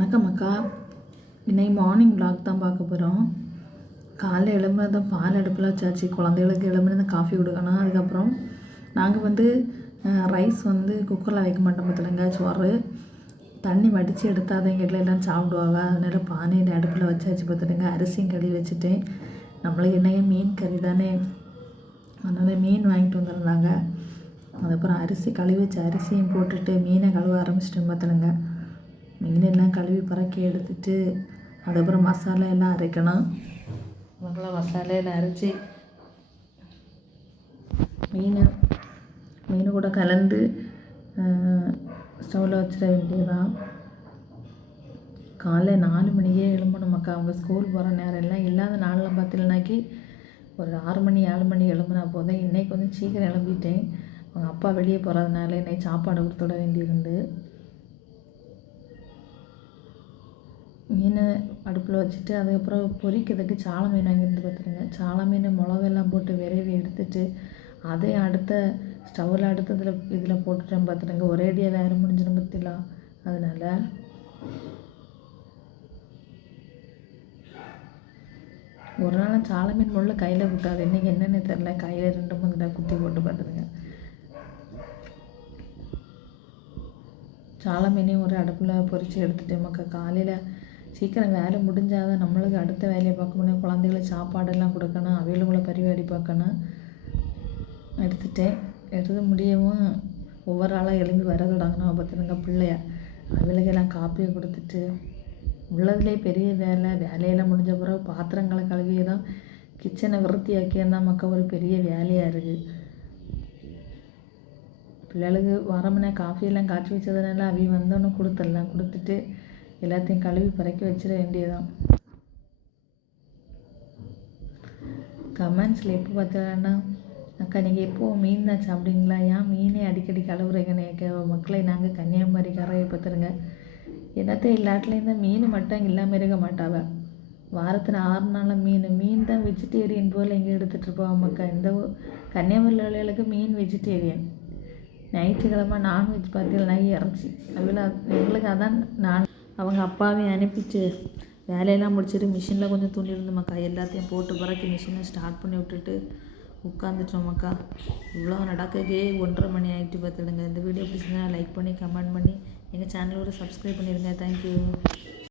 வணக்கம் அக்கா. இன்னைக்கு மார்னிங் விளாக் தான் பார்க்க போகிறோம். காலைல எழும்புனதும் பால் அடுப்பில் வச்சாச்சு. குழந்தைகளுக்கு எழும்புனதும் காஃபி கொடுக்கணும். அதுக்கப்புறம் நாங்கள் ரைஸ் குக்கரில் வைக்க மாட்டோம் பார்த்துடுங்க. சோறு தண்ணி வடித்து எடுத்தால் தான் எங்கள் வீட்டில் எல்லாம் சாப்பிடுவாங்க. அதனால் பானையில் அடுப்பில் வச்சாச்சு பார்த்துடுங்க. அரிசியும் கழுவி வச்சுட்டேன். நம்மளுக்கு என்னையே மீன் கறி தானே, அதனால் மீன் வாங்கிட்டு வந்துருந்தாங்க. அதுக்கப்புறம் அரிசி கழுவி வச்ச அரிசியும் போட்டுட்டு மீனை கழுவ ஆரம்பிச்சிட்டேன் பார்த்துடுங்க. மீனெல்லாம் கழுவி பறக்கி எடுத்துட்டு அதுக்கப்புறம் மசாலா எல்லாம் அரைக்கணும். அதுக்கெல்லாம் மசாலையெல்லாம் அரைச்சி மீன் கூட கலந்து ஸ்டவ்வில் வச்சிட வேண்டியதுதான். காலைல 4 மணிக்கே எழும்பணும் மக்கா. அவங்க ஸ்கூல் போகிற நேரம் எல்லாம் இல்லாத நாளில் பார்த்தீங்கன்னாக்கி ஒரு 6 மணி 7 மணி எழும்புனா போதும். இன்றைக்கி சீக்கிரம் எழும்பிட்டேன். அவங்க அப்பா வெளியே போகிறதுனால இன்றைக்கி சாப்பாடு கொடுத்து விட வேண்டியிருந்து மீன் அடுப்பில் வச்சுட்டு அதுக்கப்புறம் பொரிக்கிறதுக்கு சாலை மீன் வாங்கியிருந்து பார்த்துருங்க. சாலை மீன் மிளகெல்லாம் போட்டு விரைவி எடுத்துட்டு அதையும் அடுத்த ஸ்டவ்வில் இதில் போட்டுட்டேன் பார்த்துருங்க. ஒரேடியாக வேறு முடிஞ்சிடும் பற்றிலாம். அதனால் ஒரு நாள் சாலை மீன் முள்ள கையில் குத்தாது. இன்றைக்கி என்னென்னு தெரில, கையில் 2-3 தடவை குத்தி போட்டு பார்த்துருங்க. சாலை மீனையும் ஒரு அடுப்பில் பொரித்து எடுத்துட்டேன் மக்கா. காலையில் சீக்கிரம் வேலை முடிஞ்சால் தான் நம்மளுக்கு அடுத்த வேலையை பார்க்க முடியும். குழந்தைகளுக்கு சாப்பாடெல்லாம் கொடுக்கணும், அவைகளுக்குள்ள பரிவாடி பார்க்கணும். எடுத்து முடியவும் ஒவ்வொரு ஆளாக எழும்பி வர தொடங்கணும் பார்த்துருங்க. பிள்ளைய அவைகளுக்கெல்லாம் காப்பியை கொடுத்துட்டு உள்ளதுலேயே பெரிய வேலையெல்லாம் முடிஞ்ச பிறகு பாத்திரங்களை கழுவியதான் கிச்சனை விருத்தியாக்கியதான் மக்கள் ஒரு பெரிய வேலையாக இருக்குது. பிள்ளைகளுக்கு வரமுன்னா காஃபியெல்லாம் காய்ச்சி வச்சதுனால அவி வந்தோன்னு கொடுத்துட்டு எல்லாத்தையும் கழுவி பறக்கி வச்சிட வேண்டியதான். கமெண்ட்ஸில் எப்போ பார்த்தோன்னா, அக்கா நீங்கள் எப்போது மீன் தான் சாப்பிடுங்களா, ஏன் மீனே அடிக்கடி கழுவுறீங்கன்னு கேட்க மக்களை. நாங்கள் கன்னியாகுமரிக்காரவை பார்த்துருங்க. என்னத்தை எல்லாத்துலேயும் தான் மீன் மட்டும் இல்லாமல் இருக்க மாட்டாவ. வாரத்தில் 6 நாள் மீன் தான் வெஜிடேரியன் போல் எங்கே எடுத்துகிட்டு இருப்போம் மக்கா. இந்த கன்னியாகுமரி உள்ளவர்களுக்கு மீன் வெஜிடேரியன். ஞாயிற்றுக்கிழமை நான்வெஜ் பார்த்தீங்கன்னா இறச்சி. எங்களுக்கு அதான் அவங்க அப்பாவையும் அனுப்பிச்சு வேலையெல்லாம் முடிச்சுட்டு மிஷினில் கொஞ்சம் துணி இருந்து மக்கா எல்லாத்தையும் போட்டு பறக்கி மிஷினை ஸ்டார்ட் பண்ணி விட்டுட்டு உட்காந்துட்டோம் மக்கா. இவ்வளோ நடக்கவே 1:30 மணி ஆகிட்டு பார்த்துடுங்க. இந்த வீடியோ பிடிச்சிருந்தா லைக் பண்ணி கமெண்ட் பண்ணி எங்கள் சேனலோட சப்ஸ்கிரைப் பண்ணிடுங்க. தேங்க்யூ.